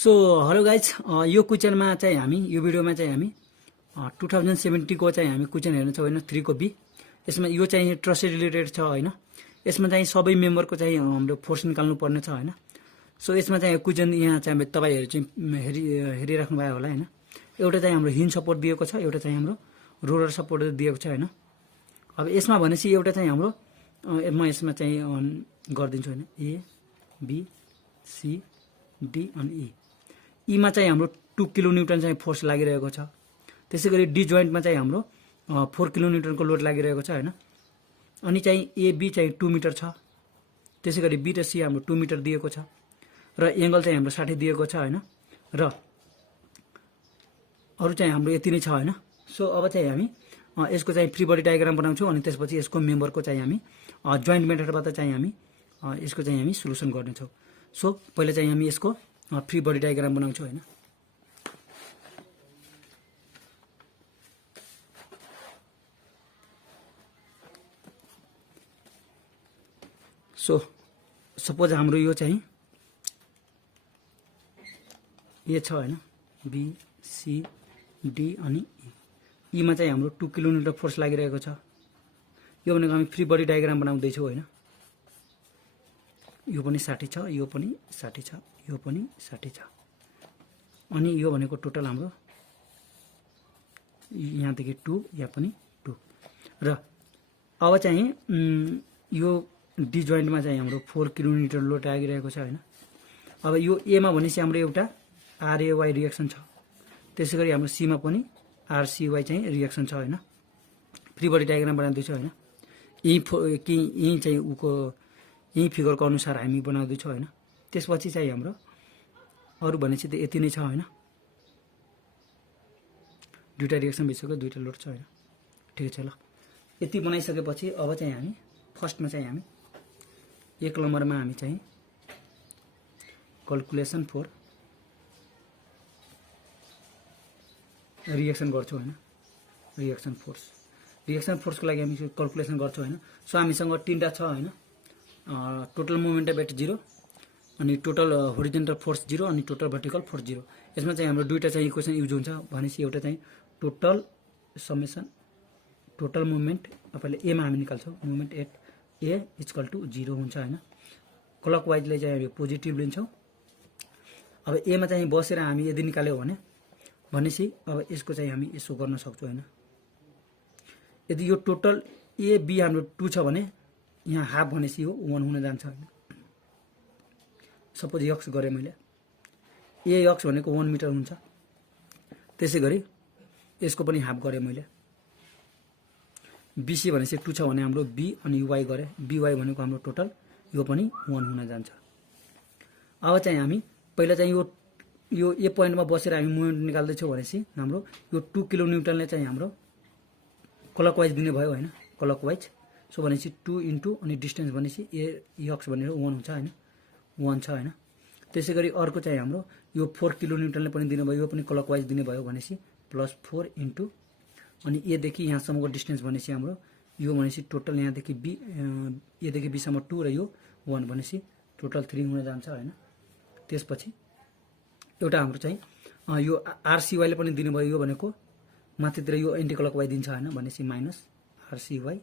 So hello guys, यो क्वेसनमा चाहिँ हामी यो भिडियोमा चाहिँ हामी 2070 को चाहिँ हामी क्वेसन हेर्नेछौँ होइन, 3 को बी। यसमा यो चाहिँ ट्रस्ट रिलेटेड छ होइन। यसमा चाहिँ सबै मेम्बरको चाहिँ हाम्रो फोर्स निकाल्नु पर्ने छ होइन। सो यसमा चाहिँ क्वेसन यहाँ चाहिँ तपाईँहरू चाहिँ हेरिराख्नु भयो होला होइन। एउटा चाहिँ हाम्रो हिन्ड सपोर्ट दिएको छ, एउटा चाहिँ हाम्रो रोलर सपोर्ट दिएको छ होइन। अब यसमा भनेपछि एउटा चाहिँ हाम्रो म यसमा चाहिँ गरिदिन्छु होइन, ए बी सी डी अनि ई। ईमा चाहिँ हाम्रो 2 किलो न्युटन चाहिँ फोर्स लागिरहेको छ। त्यसै गरी डी जोइन्टमा चाहिँ हाम्रो 4 किलो न्युटनको लोड लागिरहेको छ होइन। अनि चाहिँ एबी चाहिँ 2 मिटर छ। त्यसै गरी बी र सी हाम्रो 2 मिटर दिएको छ र एङ्गल चाहिँ हाम्रो 60 दिएको छ होइन। र अरू चाहिँ हाम्रो यति नै छ होइन। सो अब चाहिँ हामी यसको चाहिँ फ्री बडी डायग्राम बनाउँछौँ अनि त्यसपछि यसको मेम्बरको चाहिँ हामी जोइन्ट मेथडबाट चाहिँ हामी यसको चाहिँ हामी सोल्युसन गर्नेछौँ। सो पहिला चाहिँ हामी यसको फ्री बडी डायग्राम बनाउँछौँ होइन। सो सपोज हाम्रो यो चाहिँ ए छ होइन, बी सी डी अनि ईमा चाहिँ हाम्रो 2 किलो न्युटन फोर्स लागिरहेको छ। यो भनेको हामी फ्री बडी डायग्राम बनाउँदैछौँ होइन। यो पनि 60 छ, यो पनि 60 छ, यो पनि 60 छ। अनि यो भनेको टोटल हाम्रो यहाँदेखि 2 यहाँ पनि 2। र अब चाहिँ यो डी जोइन्टमा चाहिँ हाम्रो 4 किलो न्युटन लोड लागिरहेको छ होइन। अब यो एमा भनेपछि हाम्रो एउटा आरएवाई रिएक्सन छ। त्यसै गरी हाम्रो सीमा पनि आरसीवाई चाहिँ रिएक्सन छ होइन। फ्री बडी डायग्राम बनाउँदैछौँ होइन। यहीँ चाहिँ उको यही फिगरको अनुसार हामी बनाउँदैछौँ होइन। त्यसपछि चाहिँ हाम्रो अरू भनेपछि त यति नै छ होइन। दुईवटा रिएक्सन भइसक्यो, दुईवटा लोड छ होइन। ठिक छ ल। यति बनाइसकेपछि अब चाहिँ हामी फर्स्टमा चाहिँ हामी 1 नम्बरमा हामी चाहिँ क्याल्कुलेसन फर रिएक्सन गर्छौँ होइन। रिएक्सन फोर्सको लागि हामी क्याल्कुलेसन गर्छौँ होइन। सो हामीसँग 3टा छ होइन। टोटल मोमेन्ट अफ एट 0 अनि टोटल होरिजेन्टल फोर्स 0 अनि टोटल भर्टिकल फोर्स 0। यसमा चाहिँ हाम्रो दुईवटा चाहिँ इक्वेसन युज हुन्छ भनेपछि एउटा चाहिँ टोटल समेसन टोटल मुभमेन्ट तपाईँले एमा हामी निकाल्छौँ। Movement at A equal to 0 हुन्छ होइन। क्लक वाइजले चाहिँ हामी पोजिटिभ लिन्छौँ। अब एमा चाहिँ बसेर हामी यदि निकाल्यौँ भनेपछि अब यसको चाहिँ हामी यसो गर्न सक्छौँ होइन। यदि यो टोटल ए बी हाम्रो 2 छ भने यहाँ हाफ भनेपछि यो 1 हुन जान्छ होइन। सपोज यक्स गरेँ मैले, ए यक्स भनेको 1 मिटर हुन्छ। त्यसै गरी यसको पनि हाफ गरेँ मैले। बीसी भनेपछि 2 छ भने हाम्रो बी अनि वाई गरेँ, बीवाई भनेको हाम्रो टोटल यो पनि 1 हुन जान्छ। अब चाहिँ हामी पहिला चाहिँ यो ए पोइन्टमा बसेर हामी मुभमेन्ट निकाल्दैछौँ भनेपछि हाम्रो यो 2 किलो न्युटनले चाहिँ हाम्रो क्लकवाइज दिने भयो होइन। क्लकवाइज सो भनेपछि 2 इन्टु अनि डिस्टेन्स भनेपछि ए यक्स भनेर 1 हुन्छ होइन, 1 छ होइन। त्यसै गरी अर्को चाहिँ हाम्रो यो 4 किलो न्युटनले पनि दिनुभयो, यो पनि क्लकवाइज दिने भयो भनेपछि +4 इन्टु अनि एदेखि यहाँसम्मको डिस्टेन्स भनेपछि हाम्रो यो भनेपछि टोटल यहाँदेखि बी एदेखि बीसम्म 2 र यो 1 भनेपछि टोटल 3 हुन जान्छ होइन। त्यसपछि एउटा हाम्रो चाहिँ यो आरसीवाईले पनि दिनुभयो, यो भनेको माथितिर यो एन्टी क्लकवाइज दिन्छ होइन भनेपछि माइनस आरसीवाई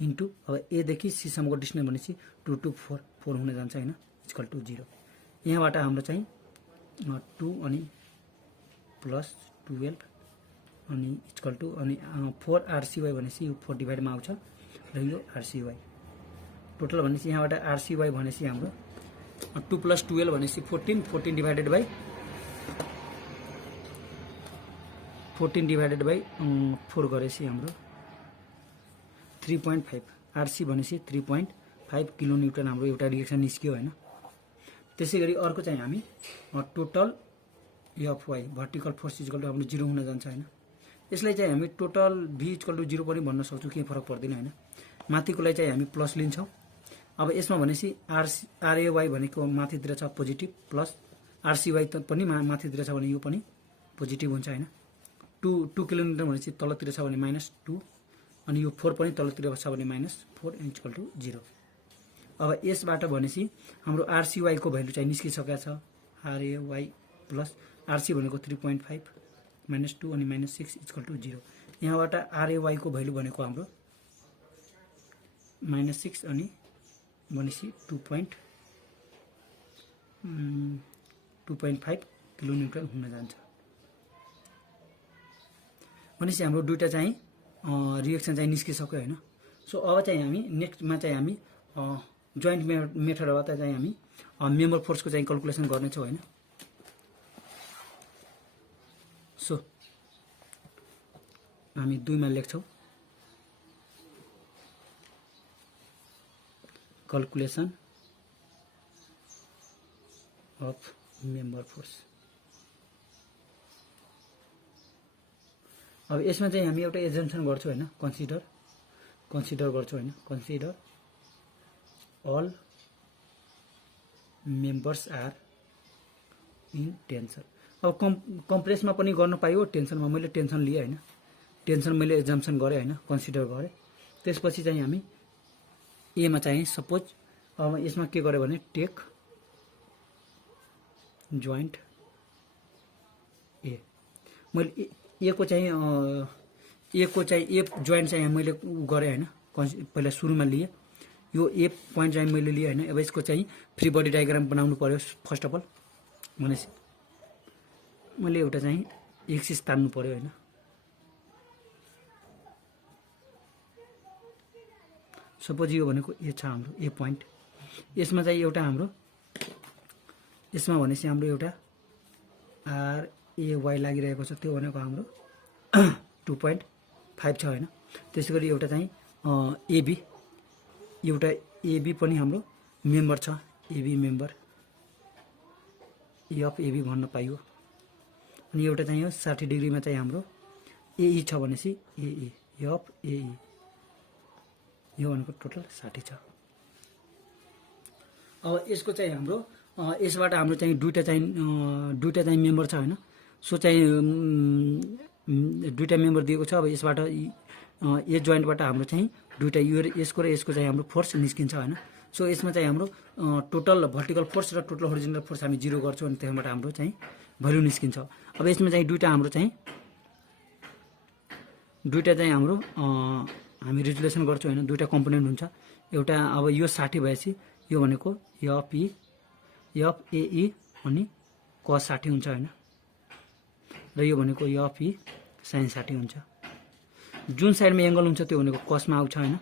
इन्टु अब एदेखि सीसम्मको डिस्टेन्स भनेपछि 2 to 4 हुन जान्छ होइन, इक्वल टु 0। यहाँबाट हाम्रो चाहिँ 2 अनि +12 अनि इक्वल टु अनि 4 आरसीवाई भनेपछि यो 4 डिभाइडमा आउँछ र यो आरसीवाई टोटल भनेपछि यहाँबाट आरसीवाई भनेपछि हाम्रो 2 + 12 भनेपछि 14 डिभाइडेड बाई 4 गरेपछि हाम्रो 3.5 आरसी भनेपछि 3.5 किलो न्युटन हाम्रो एउटा रिएक्सन निस्कियो होइन। त्यसै गरी अर्को चाहिँ हामी total FY vertical force equal to हाम्रो 0 हुन जान्छ होइन। यसलाई चाहिँ हामी टोटल भी इक्वल टु 0 पनि भन्न सक्छौँ, केही फरक पर्दैन होइन। माथिकोलाई चाहिँ हामी प्लस लिन्छौँ। अब यसमा भनेपछि आरएवाई भनेको माथितिर छ पोजिटिभ, प्लस आरसीवाई पनि माथितिर छ भने यो पनि पोजिटिभ हुन्छ होइन। 2 किलो न्युटन भनेपछि तलतिर छ भने -2 अनि यो 4 पनि तलतिर छ भने -4 इक्वल टु 0। अब यसबाट भनेपछि हाम्रो आरसीवाई को भ्यालु चाहिँ निस्किसकेको छ। आरएवाई प्लस आरसी भनेको 3.5 माइनस 2 अनि माइनस 6 इक्वल टु 0। यहाँबाट आरएवाई को भ्यालु भनेको हाम्रो माइनस 6 अनि भनेपछि 2.5 किलोन्युटन हुन जान्छ। भनेपछि हाम्रो दुईटा चाहिँ रिएक्सन चाहिँ निस्किसक्यो हैन। सो अब चाहिँ हामी नेक्स्टमा चाहिँ हामी जोइन्ट मेथडबाट चाहिँ हामी मेम्बर फोर्सको चाहिँ क्याल्कुलेसन गर्नेछौँ हैन। सो हामी 2 मा लेख्छौँ क्याल्कुलेसन अफ मेम्बर फोर्स। अब यसमा चाहिँ हामी एउटा एजम्पसन गर्छौँ हैन, कन्सिडर गर्छौँ हैन। Consider all members are in tension. अब कम्प्रेसमा पनि गर्न पाइयो, टेन्सनमा मैले टेन्सन लिए हैन, टेन्सन मैले एजम्पसन गरेँ हैन, कन्सिडर गरेँ। त्यसपछि चाहिँ हामी ए मा चाहिँ सपोज अब यसमा के गर्यो भने टेक जोइन्ट ए, मैले ए को चाहिँ ए जोइन्ट चाहिँ मैले गरेँ हैन, पहिला सुरुमा लिए यो ए पोइन्ट चाहिँ मैले लिए हैन। अब यसको चाहिँ फ्री बडी डायग्राम बनाउनु पर्यो फर्स्ट अफ अल। भनेपछि मैले एउटा चाहिँ एक्सिस तान्नु पर्यो हैन। सपोज यो भनेको ए छ हाम्रो ए पोइन्ट, यसमा चाहिँ एउटा हाम्रो यसमा भनेपछि हाम्रो एउटा आर ए वाई लागिरहेको छ, त्यो भनेको हाम्रो 2.5 छ हैन। त्यसैगरी एउटा चाहिँ एबी, एउटा एबी पनि हाम्रो मेम्बर छ, एबी मेम्बर एफ एबी भन्न पाइयो। अनि एउटा चाहिँ यो 60 डिग्रीमा चाहिँ हाम्रो एई छ भनेपछि एई एफ एई, यो भनेको टोटल 60 छ। अब यसको चाहिँ हाम्रो यसबाट हाम्रो चाहिँ दुईटा चाहिँ मेम्बर छ हैन। सो चाहिँ दुईटा मेम्बर दिएको छ। अब यसबाट ए जोइन्टबाट हाम्रो चाहिँ दुईटा यसको र यसको चाहिँ हाम्रो फोर्स निस्किन्छ हैन। सो यसमा चाहिँ हाम्रो टोटल भर्टिकल फोर्स र टोटल होरिजोनल फोर्स हामी 0 गर्छौँ अनि त्यसबाट हाम्रो चाहिँ भ्यालु निस्किन्छ। अब यसमा चाहिँ दुईटा हाम्रो चाहिँ हाम्रो हामी रिजुलेसन गर्छौँ हैन, दुईटा कम्पोनेन्ट हुन्छ। एउटा अब यो 60 भएपछि यो भनेको एफ एई अनि कस 60 हुन्छ हैन, र यो भनेको एफ ई साइन 60 हुन्छ। जुन साइडमा एंगल हुन्छ त्यो भनेको कसमा आउँछ हैन,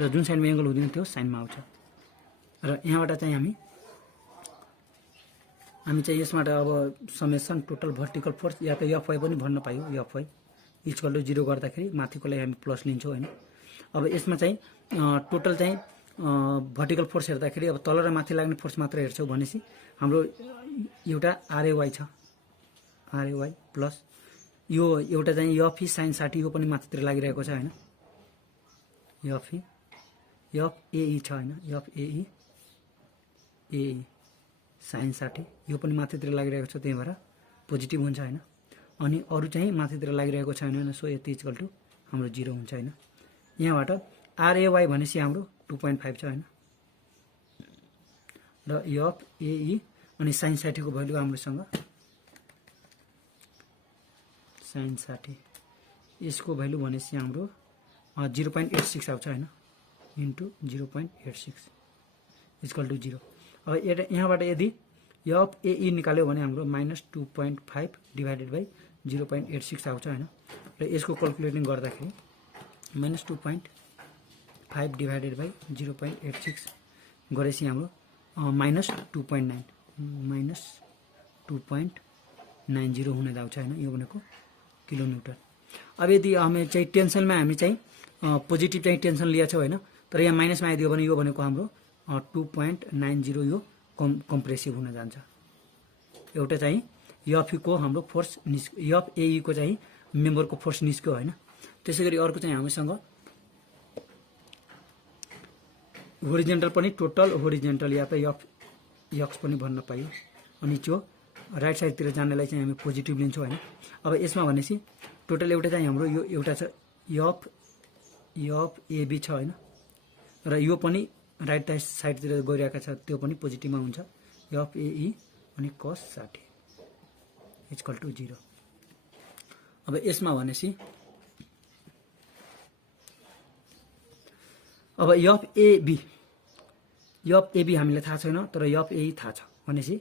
र जुन साइडमा एंगल हुँदैन त्यो साइनमा आउँछ। र यहाँबाट चाहिँ हामी चाहिँ यसबाट अब समेसन टोटल भर्टिकल फोर्स या त एफ वाई पनि भन्न पाइयो, एफ वाई इक्वल टु 0 गर्दाखेरि माथिकोलाई हामी प्लस लिन्छौँ हैन। अब यसमा चाहिँ टोटल चाहिँ भर्टिकल फोर्स हेर्दाखेरि अब तल र माथि लाग्ने फोर्स मात्र हेर्छौँ भनेपछि हाम्रो एउटा आरएवाई छ, आरएवाई प्लस यो एउटा चाहिँ एफ ई साइन 60 यो पनि माथितिर लागिरहेको छ हैन, एफ एई छ हैन, एफ एई साइन 60 यो पनि माथितिर लागिरहेको छ, त्यही भएर पोजिटिभ हुन्छ हैन। अनि अरु चाहिँ माथितिर लागिरहेको छैन हैन, सो यति इक्वल टु हाम्रो 0 हुन्छ हैन। यहाँबाट आरएवाई भनेपछि हाम्रो 2.5 छ हैन, र एफ एई अनि साइन 60 को भ्यालु हाम्रोसँग साइन 60 यसको भ्यालु भनेपछि हाम्रो 0.86 आउँछ हैन, इन्टु 0.86 इक्वल टु 0। अब यहाँबाट यदि एफ एई निकाल्यो भने हाम्रो -2.5 डिभाइडेड बाइ 0.86 आउँछ हैन, र यसको क्याल्कुलेटिङ गर्दाखेरि -2.5 डिभाइडेड बाइ 0.86 गरेपछि हाम्रो -2.90 हुन जान्छ हैन, यो भनेको किलोन्युटन। अब यदि हामी चाहिँ टेन्सनमा हामी चाहिँ पोजिटिभ चाहिँ टेन्सन लिएछौँ हैन, तर यहाँ माइनसमा आइदियो भने यो भनेको हाम्रो 2.90 यो कम्प्रेसिभ हुन जान्छ। एउटा चाहिँ एफ को हाम्रो फोर्स एफ एई को चाहिँ मेम्बरको फोर्स निस्क्यो हैन। त्यसैगरी अर्को चाहिँ हामीसँग होरिजेन्टल पनि टोटल होरिजेन्टल या त एफ एक्स पनि भन्न पाइयो। अनि त्यो राइट साइडतिर जानेलाई चाहिँ हामी पोजिटिभ लिन्छौँ हैन। अब यसमा भनेपछि टोटल एउटा चाहिँ हाम्रो यो एउटा छ एफ एबी छ हैन, र यो पनि राइट साइडतिर गइरहेको छ, त्यो पनि पोजिटिभमा हुन्छ एफ एई अनि कस 60। Equal to 0। अब यसमा भनेपछि अब एफ एबी हामीले थाहा छैन, तर एफ एई थाहा छ भनेपछि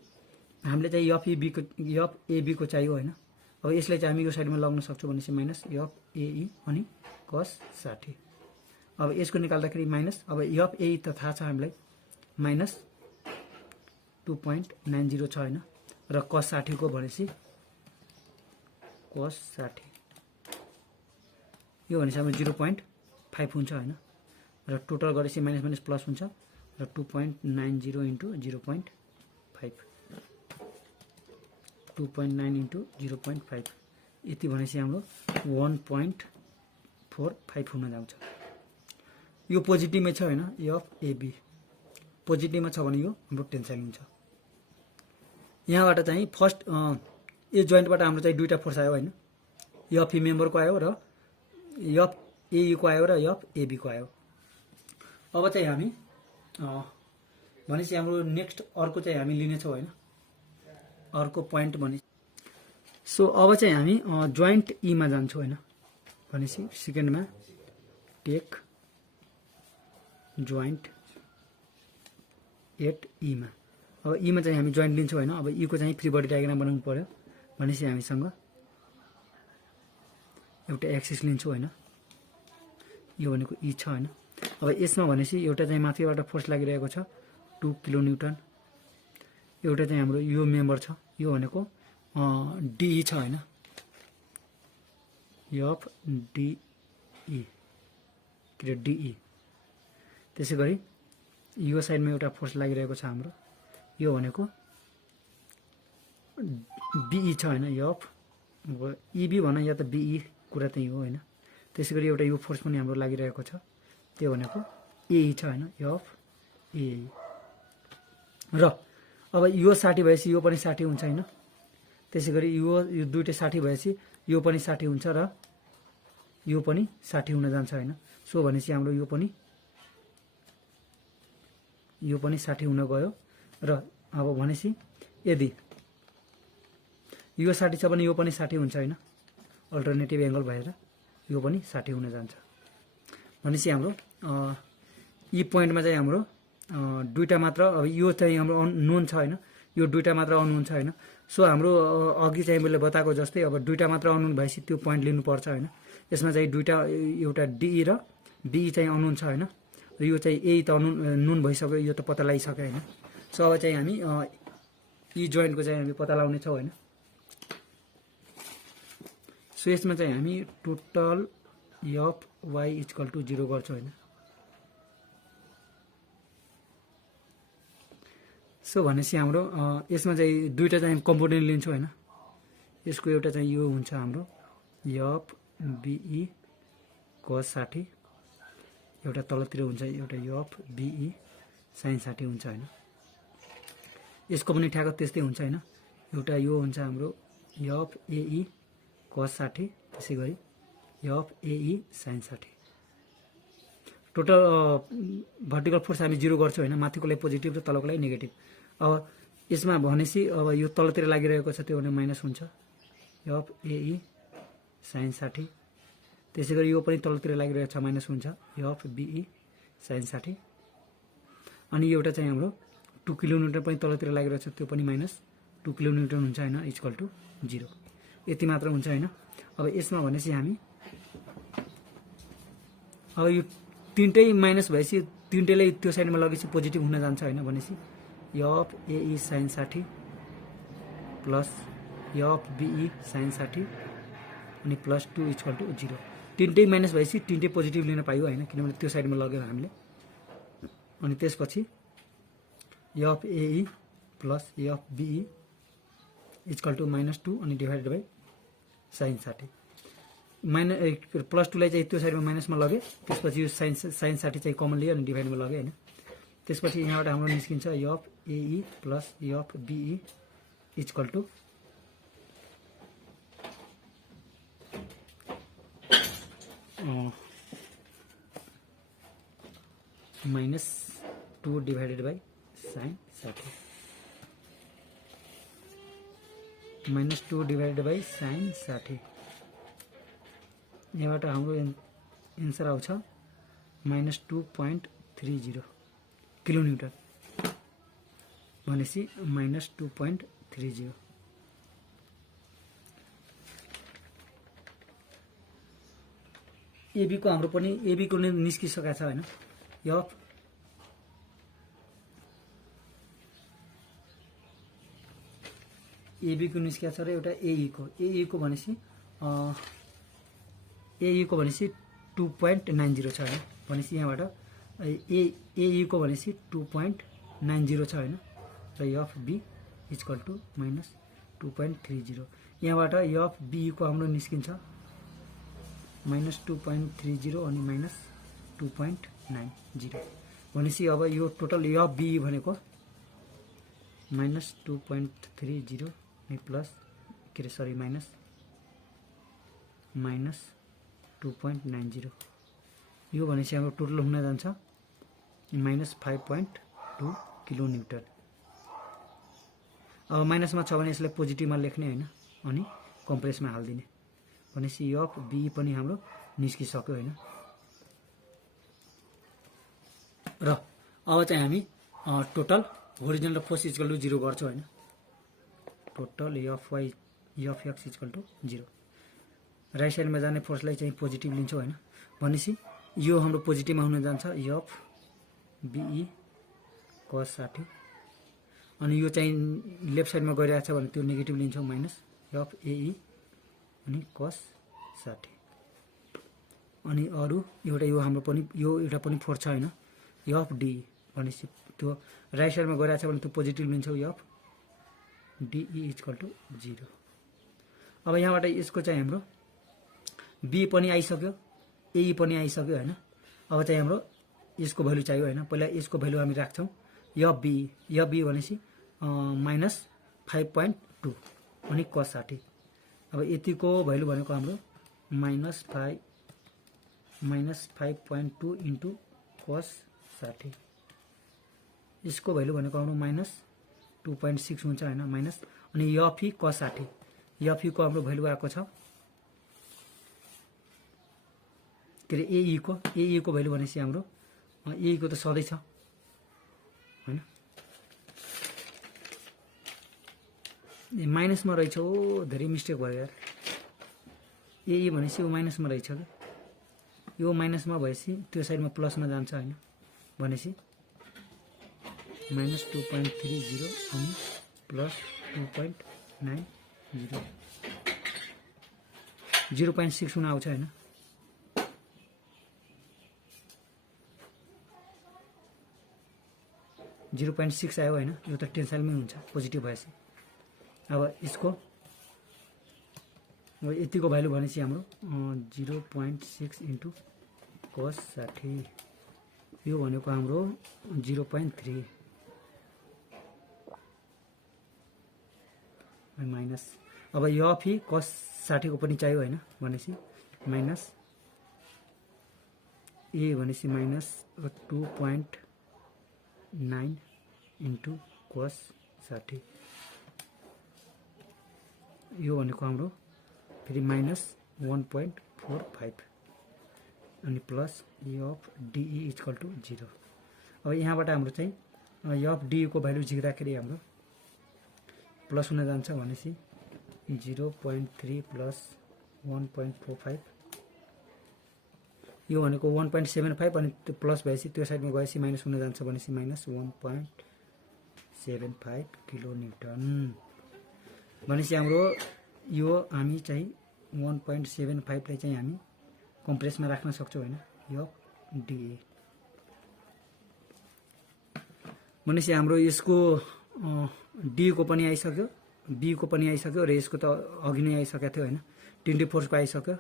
हामीले चाहिँ एफ एबीको चाहियो होइन। अब यसलाई चाहिँ हामी यो साइडमा लग्न सक्छौँ भनेपछि माइनस एफ एई अनि कस 60। अब यसको निकाल्दाखेरि माइनस, अब एफ एई त थाहा छ हामीलाई माइनस 2.90 छ होइन, र कस 60 को भनेपछि कस 60 यो भनेपछि हाम्रो 0.5 हुन्छ होइन, र टोटल गरेपछि माइनस माइनस प्लस हुन्छ र 2.90 इन्टु 0.5 2.9 इन्टु 0.5 यति भनेपछि हाम्रो 1.45 हुन जान्छ। यो पोजिटिभमै छ होइन, एफ एबी पोजिटिभमा छ भने यो हाम्रो टेन्साइल हुन्छ। यहाँबाट चाहिँ फर्स्ट यो जोइन्टबाट हाम्रो चाहिँ दुईटा फोर्स आयो होइन, एफ ई मेम्बरको आयो र एफ एईको आयो र एफ एबीको आयो। अब चाहिँ हामी भनेपछि हाम्रो नेक्स्ट अर्को चाहिँ हामी लिनेछौँ होइन, अर्को पोइन्ट भने सो अब चाहिँ हामी जोइन्ट ईमा जान्छौँ होइन। भनेपछि सेकेन्डमा टेक जोइन्ट एट ईमा। अब ईमा चाहिँ हामी जोइन्ट लिन्छौँ होइन। अब ईको चाहिँ फ्री बडी डायग्राम बनाउनु पर्यो भनेपछि हामीसँग एउटा एक्सिस लिन्छौँ होइन, यो भनेको ई छ होइन। अब यसमा भनेपछि एउटा चाहिँ माथिबाट फोर्स लागिरहेको छ 2 किलो न्युटन, एउटा चाहिँ हाम्रो यो मेम्बर छ, यो भनेको डिई छ होइन, एफ डिई के डिई। त्यसै गरी यो साइडमा एउटा फोर्स लागिरहेको छ हाम्रो, यो भनेको बिई छ होइन, एफ इबी भन या त बिई कुरा त्यही हो होइन। त्यसै गरी एउटा यो फोर्स पनि हाम्रो लागिरहेको छ, त्यो भनेको एई छ होइन, एफ एई। र अब यो 60 भएपछि यो पनि 60 हुन्छ होइन। त्यसै गरी यो दुईटै 60 भएपछि यो पनि 60 हुन्छ र यो पनि 60 हुन जान्छ होइन। सो भनेपछि हाम्रो यो पनि 60 हुन गयो। र अब भनेपछि यदि यो 60 छ भने यो पनि 60 हुन्छ होइन, अल्टरनेटिभ एङ्गल भएर यो पनि 60 हुन जान्छ। भनेपछि हाम्रो यी पोइन्टमा चाहिँ हाम्रो दुईटा मात्र, अब यो चाहिँ हाम्रो अननोन छ होइन, यो दुईटा मात्र अननोन छ होइन। सो हाम्रो अघि चाहिँ मैले बताएको जस्तै अब दुईटा मात्र अननोन भएपछि त्यो पोइन्ट लिनुपर्छ होइन। यसमा चाहिँ दुईटा, एउटा डिई र बिई चाहिँ अननोन छ होइन, र यो चाहिँ ए त अननोन भइसक्यो, यो त पत्ता लगाइसक्यो होइन। सो अब चाहिँ हामी यी जोइन्टको चाहिँ हामी पत्ता लगाउनेछौँ होइन। सो यसमा चाहिँ हामी total F Y equal to 0 गर्छौँ होइन। सो भनेपछि हाम्रो यसमा चाहिँ दुईटा चाहिँ कम्पोनेन्ट लिन्छौँ होइन। यसको एउटा चाहिँ यो हुन्छ हाम्रो एफ बिई कस 60, एउटा तलतिर हुन्छ एउटा एफ बिई साइन 60 हुन्छ होइन। यसको पनि ठ्याक्क त्यस्तै हुन्छ होइन, एउटा यो हुन्छ हाम्रो एफ एई कस 60, त्यसै गरी F AE sine 60। Total vertical force हामी 0 गर्छौँ होइन, माथिकोलाई पोजिटिभ र तलकोलाई नेगेटिभ। अब यसमा भनेपछि अब यो तलतिर लागिरहेको छ त्यो भने माइनस हुन्छ एफ एई साइन 60, त्यसै गरी यो पनि तलतिर लागिरहेको छ माइनस हुन्छ एफ बिई साइन 60। अनि एउटा चाहिँ हाम्रो 2 किलो न्युटन पनि तलतिर लागिरहेको छ, त्यो पनि माइनस 2 किलो न्युटन हुन्छ होइन, इक्वल टू 0। यति मात्र हुन्छ होइन। अब यसमा भनेपछि हामी अब यो तिनटै माइनस भएपछि तिनटैलाई त्यो साइडमा लगेपछि पोजिटिभ हुन जान्छ होइन। भनेपछि F AE sine 60 plus F BE sine 60 अनि प्लस 2 इक्वल टू 0। तिनटै माइनस भएपछि तिनटै पोजिटिभ लिन पाइयो होइन, किनभने त्यो साइडमा लगेर हामीले। अनि त्यसपछि F AE plus F BE equal to -2 अनि डिभाइडेड बाई साइन 60। प्लस 2 लाई चाहिँ त्यो साइडमा माइनसमा लगे, त्यसपछि यो साइन 60 चाहिँ कमन लियो अनि डिभाइडमा लगे होइन। त्यसपछि यहाँबाट हाम्रो निस्किन्छ F AE plus F BE equal to -2 divided by sine 60। -2 divided by sin 60। यहाँबाट हाम्रो एन्सर आउँछ -2.30 किलोन्युटन भनेपछि -2.30। एबी को हाम्रो पनि एबी को निस्किसकेको छ हैन। एफ एबी को निस्किएको छ र एउटा एई को भनेपछि 2.90 छ हैन। भनेपछि यहाँबाट एई को भनेपछि 2.90 छ हैन। र एफ बी इक्वल टु -2.30। यहाँबाट एफ बी को हाम्रो निस्किन्छ -2.30 अनि -2.90 भनेपछि अब यो टोटल एफ बी भनेको -2.30 अनि प्लस के रे सरी -2.90 यो भनेपछि हाम्रो टोटल हुन जान्छ -5.2 किलोन्युटन। अब माइनसमा छ भने यसलाई पोजिटिभमा लेख्ने हैन अनि कम्प्रेसमा हाल्दिने भनेपछि एफ बी पनि हाम्रो निस्किसक्यो हैन। र अब चाहिँ हामी total horizontal force equal to 0 गर्छौं हैन। Total F X equal to 0। Right साइडमा जाने फोर्सलाई चाहिँ पोजिटिभ लिन्छौं हैन। भनेपछि यो हाम्रो पोजिटिभमा हुन जान्छ एफ बीई cos 60 अनि यो चाहिँ लेफ्ट साइडमा गइरहेछ भने त्यो नेगेटिभ लिन्छौं माइनस एफ एई अनि cos 60 अनि अरु एउटा यो हाम्रो पनि यो एउटा पनि फोर्स छ हैन एफ डी भनेपछि त्यो राइट साइडमा गइरहेछ भने त्यो पोजिटिभ लिन्छौं एफ डीई इक्वल टु 0। अब यहाँबाट यसको चाहिँ हाम्रो बी पनि आइसक्यो एई पनि आइसक्यो हैन। अब चाहिँ हाम्रो यसको भ्यालु चाहियो हैन। पहिला यसको भ्यालु हामी राख्छौं एफ बी भनेपछि -5.2 अनि cos 60। अब यतिको भ्यालु भनेको हाम्रो -5.2 इन्टु cos 60 यसको भ्यालु भनेको हाम्रो -2.6 हुन्छ हैन माइनस अनि F E cos 60 F E को हाम्रो भ्यालु आएको छ के रे एई को भ्यालु भनेपछि हाम्रो एई को त सधैं छ हैन। माइनसमा रहेछ ओ धेरै मिस्टेक भयो यार। एई भनेपछि यो माइनसमा रहेछ के यो माइनसमा भएपछि त्यो साइडमा प्लसमा जान्छ हैन। भनेपछि -2.30 अनि प्लस 2.90 0.6 हुन आउँछ हैन। .6 आयो हैन। यो त टेन्सनमै हुन्छ पोजिटिभ भएपछि। अब यसको यतिको भ्यालु भनेपछि हाम्रो 0.6 इन्टु cos 60 यो भनेको हाम्रो 0.3 माइनस अब एफ ई cos 60 को पनि चाहियो हैन। भनेपछि माइनस ए भनेपछि -2.9 इन्टु cos 60 यो भनेको हाम्रो फेरि -1.45 अनि plus F DE equal to 0। अब यहाँबाट हाम्रो चाहिँ एफ डीई को भ्यालु झिक्दाखेरि हाम्रो प्लस हुन जान्छ भनेपछि 0.3 प्लस 1.45 यो भनेको 1.75 अनि त्यो प्लस भएपछि त्यो साइडमा गएपछि माइनस हुन जान्छ भनेपछि -1.75 किलोन्युटन भनेपछि हाम्रो यो हामी चाहिँ 1.75 लाई चाहिँ हामी कम्प्रेसमा राख्न सक्छौं हैन। यो डीए भनेपछि हाम्रो यसको डी को पनि आइसक्यो बी को पनि आइसक्यो र यसको त अघि नै आइसकेको थियो हैन। 24 को आइसक्यो।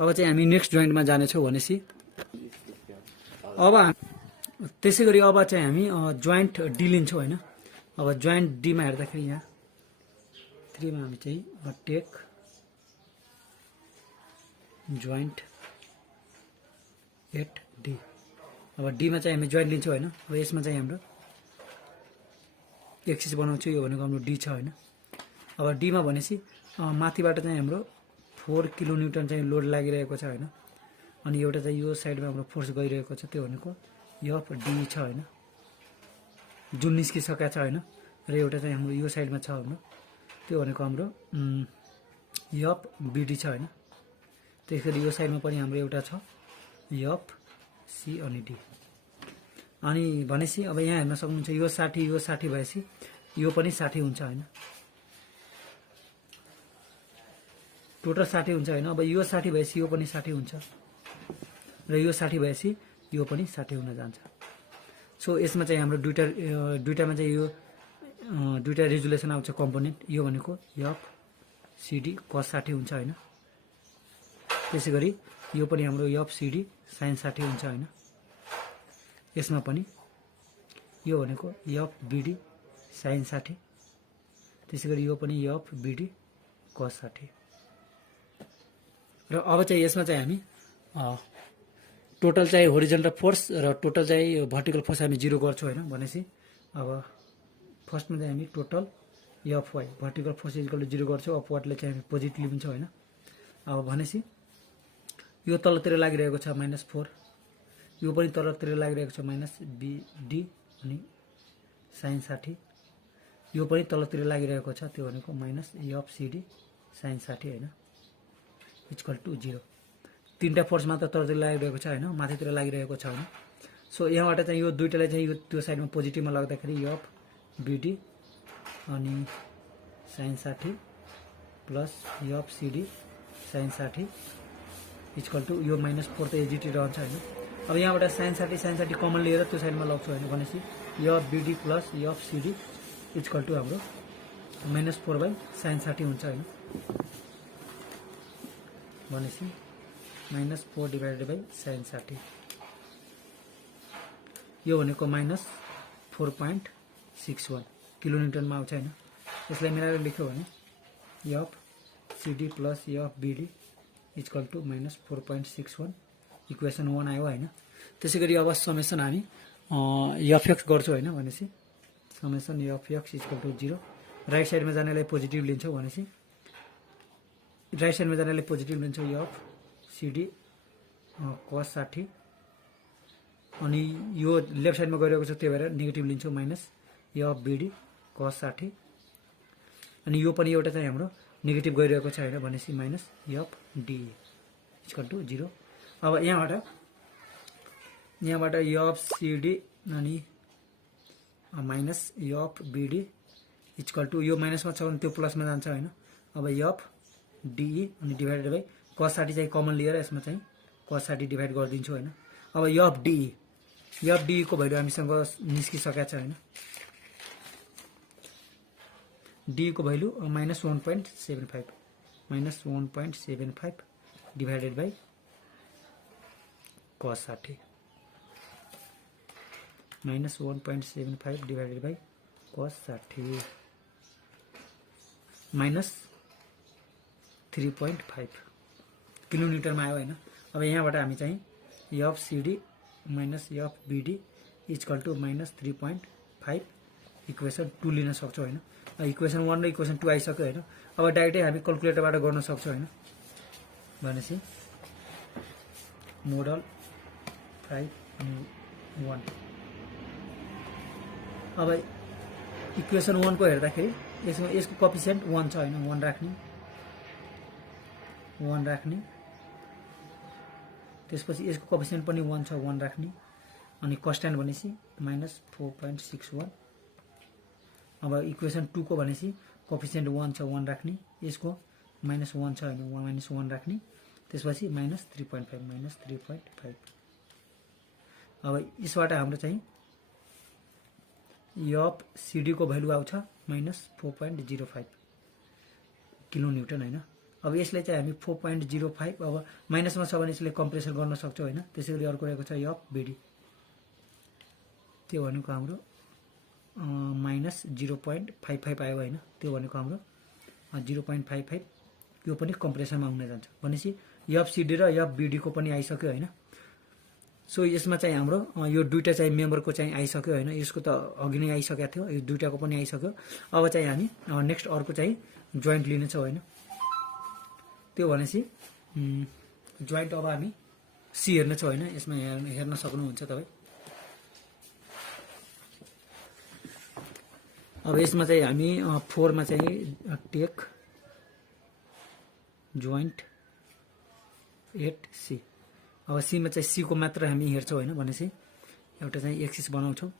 अब चाहिँ हामी नेक्स्ट जोइन्टमा जाने छौं भनेपछि अब त्यसैगरी अब चाहिँ हामी जोइन्ट डी लिन्छौं हैन। अब जोइन्ट डी मा हेर्दाखेरि यहाँ 3 मा हामी चाहिँ टेक जोइन्ट एट डी। अब डी मा चाहिँ हामी जोइन्ट लिन्छौं हैन। अब यसमा चाहिँ हाम्रो एक्सिस बनाउँछु यो भनेको हाम्रो डी छ हैन। अब डीमा भनेपछि माथिबाट चाहिँ हाम्रो 4 किलोन्युटन चाहिँ लोड लागिरहेको छ हैन, अनि एउटा चाहिँ यो साइडमा हाम्रो फोर्स गइरहेको छ, त्यो भनेको एफ डी छ हैन, जुन निस्किसकेको छ हैन, र एउटा चाहिँ हाम्रो यो साइडमा छ हैन, त्यो भनेको हाम्रो एफ बीडी छ हैन। त्यसैगरी यो साइडमा पनि हाम्रो एउटा छ एफ सी अनि डी। अनि भनेपछि अब यहाँ हेर्न सक्नुहुन्छ यो 60 भएपछि यो पनि 60 हुन्छ हैन, टोटल 60 हुन्छ हैन। अब यो 60 भएपछि यो पनि 60 हुन्छ र यो 60 भएपछि यो पनि 60 हुन जान्छ। सो यसमा चाहिँ हाम्रो दुईटामा चाहिँ यो दुईटा रेजुलेसन आउँछ कम्पोनेन्ट, यो भनेको एफ सीडी cos 60 हुन्छ हैन। त्यसैगरी यो पनि हाम्रो एफ सीडी sin 60 हुन्छ हैन। यसमा पनि यो भनेको एफ बीडी sin 60, त्यसैगरी यो पनि एफ बीडी cos 60। र अब चाहिँ यसमा चाहिँ हामी टोटल चाहिँ होरिजन्टल फोर्स र टोटल चाहिँ भर्टिकल फोर्स हामी 0 गर्छौं हैन। भनेपछि अब फर्स्टमा चाहिँ हामी total F Y vertical force equal to 0 गर्छौं, अपवर्डले चाहिँ हामी पोजिटिभ लिन्छौं हैन। अब भनेपछि यो तलतिर लागिरहेको छ -4, यो पनि तलतिर लागिरहेको छ -BD अनि sin 60, यो पनि तलतिर लागिरहेको छ, त्यो भनेको -FCD sin 60 हैन, इक्वल टु 0। तीनटा फोर्स मात्र तलतिर लागिरहेको छ हैन, माथितिर लागिरहेको छ हैन। सो यहाँबाट चाहिँ यो दुईटालाई चाहिँ यो त्यो साइडमा पोजिटिभमा लाग्दाखेरि FBD अनि sin 60 plus FCD sin 60 equal to यो -4 त एजिटी रहन्छ हैन। अब यहाँबाट sin 60 कमन लिएर त्यो साइडमा लग्छु हैन। भनेपछि FBD plus FCD equal to हाम्रो -4/sin 60 हुन्छ हैन। भनेपछि -4 डिभाइडेड बाइ sin 60, यो भनेको -4.61 किलोन्युटनमा आउँछ हैन। यसलाई मिलाएर लेख्यो भने FCD plus FBD equal to -4.61 equation 1 आयो हैन। त्यसैगरी अब समेसन हामी fx गर्छौं हैन। भनेपछि summation fx equal to 0, right साइडमा जानेलाई पोजिटिभ लिन्छौं, भनेपछि राइट साइडमा जानेलाई पोजिटिभ लिन्छौं FCD cos 60, अनि यो लेफ्ट साइडमा गइरहेको छ त्यही भएर नेगेटिभ लिन्छौं -FBD cos 60, अनि यो पनि एउटा चाहिँ हाम्रो नेगेटिभ गइरहेको छ हैन। भनेपछि -FD इक्वल टु 0। अब यहाँबाट FCD अनि -FBD इक्वल टु यो माइनसमा छ भने त्यो प्लसमा जान्छ हैन। अब FDE अनि डिभाइडेड बाइ cos 60 चाहिँ कमन लिएर यसमा चाहिँ cos 60 डिभाइड गरिदिन्छु हैन। अब FDE को भ्यालु हामीसँग निस्किसकेको छ हैन। D को value -1.75 divided by cos 60 -1.75 divided by cos 60 -3.5 किलोन्युटनमा आयो हैन। अब यहाँबाट हामी चाहिँ FCD FBD equal to -3.5 equation 2 लिन सक्छौं हैन। इक्वेसन 1 र इक्वेसन 2 आइसक्यो हैन। अब डाइरेक्टै हामी क्याल्कुलेटरबाट गर्न सक्छौं हैन। भनेपछि मोडल 5 अनि 1, अब इक्वेसन 1 को हेर्दाखेरि यसको कोएफिसिएन्ट 1 छ हैन, 1 राख्ने, त्यसपछि यसको कोएफिसिएन्ट पनि 1 छ, 1 राख्ने, अनि कन्स्ट्यान्ट भनेपछि -4.61। अब इक्वेसन 2 को भनेपछि कोएफिसिएन्ट 1 छ, 1 राख्ने, यसको -1 छ हैन, -1 राख्ने, त्यसपछि -3.5 अब यसबाट हाम्रो चाहिँ FCD को भ्यालु आउँछ -4.05 किलोन्युटन हैन। अब यसले चाहिँ हामी 4.05, अब माइनसमा छ भने यसले कम्प्रेसन गर्न सक्छौं हैन। त्यसैगरी अर्को रहेको छ FBD, त्यो भनेको हाम्रो -0.55 आयो हैन। त्यो भनेको हाम्रो 0.55, यो पनि कम्प्रेसनमा हुन जान्छ। भनेपछि FCD र FBD को पनि आइसक्यो हैन। सो यसमा चाहिँ हाम्रो यो दुईटा चाहिँ मेम्बरको चाहिँ आइसक्यो हैन। यसको त अघि नै आइसकेको थियो, यो दुईटाको पनि आइसक्यो। अब चाहिँ हामी नेक्स्ट अर्को चाहिँ जोइन्ट लिनेछौँ होइन। त्यो भनेपछि जोइन्ट अब हामी सी हेर्नेछौँ होइन। यसमा हेर्न सक्नुहुन्छ तपाईँ। अब यसमा चाहिँ हामी 4 मा चाहिँ टेक जोइन्ट 8C। अब C मा चाहिँ C को मात्र हामी हेर्छौँ होइन। भनेपछि एउटा चाहिँ एक्सिस बनाउँछौँ।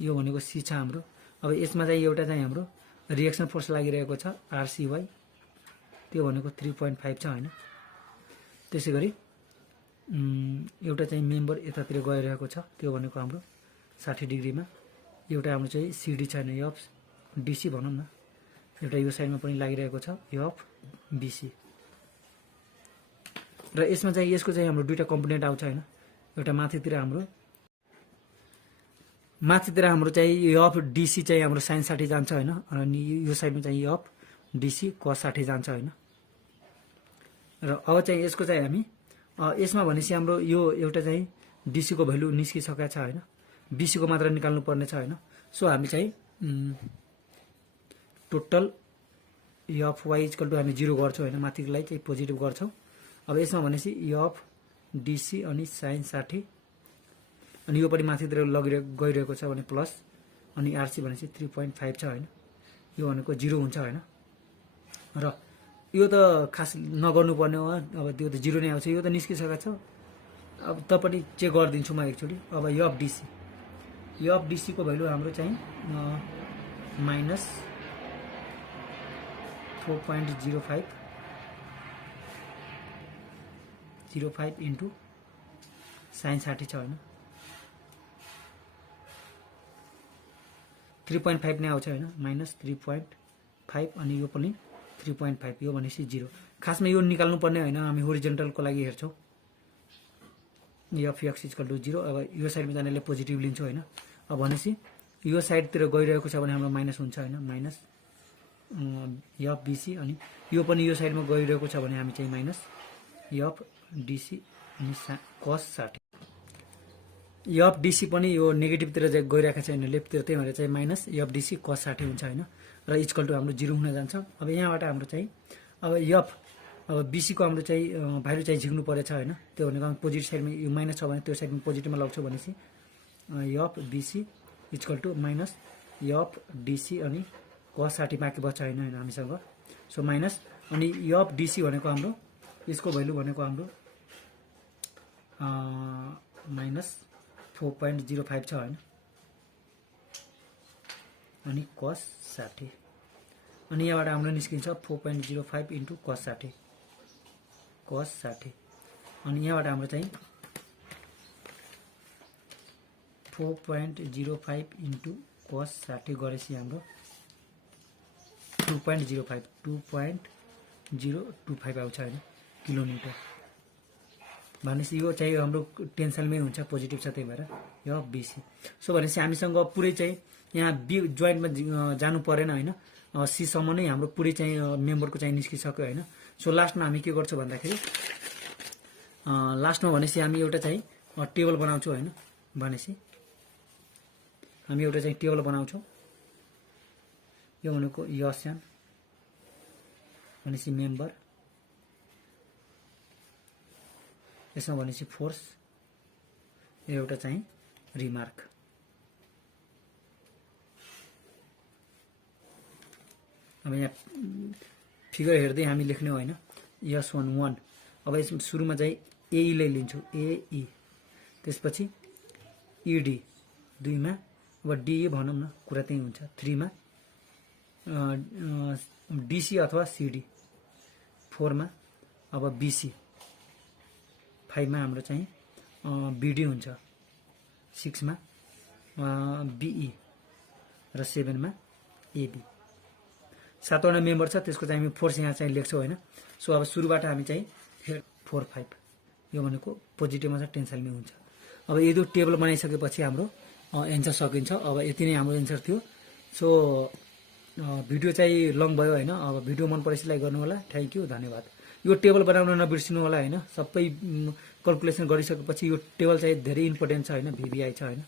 यो भनेको C छ हाम्रो। अब यसमा चाहिँ एउटा चाहिँ हाम्रो रिएक्सन फोर्स लागिरहेको छ RCY, त्यो भनेको 3.5 छ होइन। त्यसै गरी एउटा चाहिँ मेम्बर यतातिर गइरहेको छ, त्यो भनेको हाम्रो 60 डिग्रीमा। एउटा हाम्रो चाहिँ CD छैन, एफ DC भनौँ न। एउटा यो साइडमा पनि लागिरहेको छ एफ BC। र यसमा चाहिँ यसको चाहिँ हाम्रो दुईटा कम्पोनेन्ट आउँछ होइन। एउटा माथितिर हाम्रो चाहिँ एफ DC चाहिँ हाम्रो sin 60 जान्छ होइन। अनि यो साइडमा चाहिँ एफ DC cos 60 जान्छ होइन। र अब चाहिँ यसको चाहिँ हामी यसमा भनेपछि हाम्रो यो एउटा चाहिँ DC को भ्यालु निस्किसकेको छ होइन। BC को मात्र निकाल्नु पर्ने छ होइन। सो हामी चाहिँ टोटल एफवाई इक्वल टु हामी 0 गर्छौँ होइन। माथिलाई चाहिँ पोजिटिभ गर्छौँ। अब यसमा भनेपछि एफ DC अनि sin 60 अनि यो पनि माथितिर गइरहेको छ भने प्लस अनि RC भनेपछि 3.5 छ होइन। यो भनेको 0 हुन्छ होइन। र यो त खास नगर्नु पर्ने हो, अब त्यो त 0 नै आउँछ। यो त निस्किसकेको छ। अब पनि चेक गरिदिन्छु म एकचोटि। अब एफ DC को भ्यालु हाम्रो चाहिँ माइनस 4.05 इन्टु sin 60 छ होइन। 3.5 नै आउँछ होइन। माइनस 3.5 अनि यो पनि 3.5, यो भनेपछि 0। खासमा यो निकाल्नु पर्ने होइन, हामी होरिजेन्टलको लागि हेर्छौँ। F X equal to 0। अब यो साइडमा जानेले पोजिटिभ लिन्छौँ होइन। अब भनेपछि यो साइडतिर गइरहेको छ भने हाम्रो माइनस हुन्छ होइन। माइनस एफ BC अनि यो पनि यो साइडमा गइरहेको छ भने हामी चाहिँ माइनस एफ DC अनि cos 60। एफ DC पनि यो नेगेटिभतिर चाहिँ गइरहेको छैन लेफ्टतिर, त्यही भएर चाहिँ माइनस एफ DC cos 60 हुन्छ होइन। र इक्वल टु हाम्रो 0 हुन जान्छ। अब यहाँबाट हाम्रो चाहिँ अब अब BC को हाम्रो चाहिँ भ्यालु चाहिँ झिक्नु परेछ होइन। त्यो भनेको पोजिटिभ साइडमा यो माइनस छ भने त्यो साइडमा पोजिटिभमा लग्छ भनेपछि F BC equal to minus F DC अनि cos 60 बाँकी बच्छ होइन हामीसँग। सो माइनस अनि एफ DC भनेको हाम्रो यसको भ्यालु भनेको हाम्रो माइनस 4.05 छ होइन। अनि cos 60 अनि यहाँबाट हाम्रो निस्किन्छ 4.05 इन्टु cos 60 अनि यहाँबाट हाम्रो चाहिँ 4.05 इन्टु cos 60 गरेपछि हाम्रो 2.025 आउँछ होइन किलोमिटर। भनेपछि यो चाहिँ हाम्रो टेन्सनमै हुन्छ, पोजिटिभ छ, त्यही भएर यो BC। सो भनेपछि हामीसँग पुरै चाहिँ यहाँ बी जोइन्टमा जानु परेन होइन। C सम्म नै हाम्रो पुरै चाहिँ मेम्बरको चाहिँ निस्किसक्यो होइन। सो लास्टमा हामी के गर्छौँ भन्दाखेरि लास्टमा भनेपछि हामी एउटा चाहिँ टेबल बनाउँछौँ होइन। भनेपछि हामी एउटा चाहिँ टेबल बनाउँछौँ। यो भनेको यसन भनेपछि मेम्बर, यसमा भनेपछि फोर्स, एउटा चाहिँ रिमार्क। अब यहाँ फिगर हेर्दै हामी लेख्ने हो होइन। S11 अब यसमा सुरुमा चाहिँ AE लाई लिन्छु, AE, त्यसपछि ED 2 मा, अब DE भनौँ न, कुरा त्यही हुन्छ। 3 मा DC अथवा CD, 4 मा अब BC, 5 मा हाम्रो चाहिँ BD हुन्छ, 6 मा BE र 7 मा AB। 7 वटा मेम्बर छ, त्यसको चाहिँ हामी फोर्स यहाँ चाहिँ लेख्छौँ होइन। सो अब सुरुबाट हामी चाहिँ 4, 5 यो भनेको पोजिटिभमा छ, टेन्सनमै हुन्छ। अब यो टेबल बनाइसकेपछि हाम्रो एन्सर सकिन्छ। अब यति नै हाम्रो एन्सर थियो। सो भिडियो चाहिँ लङ भयो होइन। अब भिडियो मन परेपछि लाइक गर्नु होला। थ्याङ्क यू, धन्यवाद। यो टेबल बनाउन नबिर्सिनु होला होइन। सबै क्याल्कुलेसन गरिसकेपछि यो टेबल चाहिँ धेरै इम्पोर्टेन्ट छ होइन, VBI छ होइन।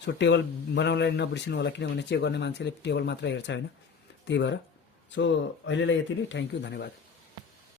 सो टेबल बनाउनलाई नबिर्सिनु होला, किनभने चेक गर्ने मान्छेले टेबल मात्र हेर्छ होइन। त्यही भएर सो अहिलेलाई यति नै, थ्याङ्क यू, धन्यवाद।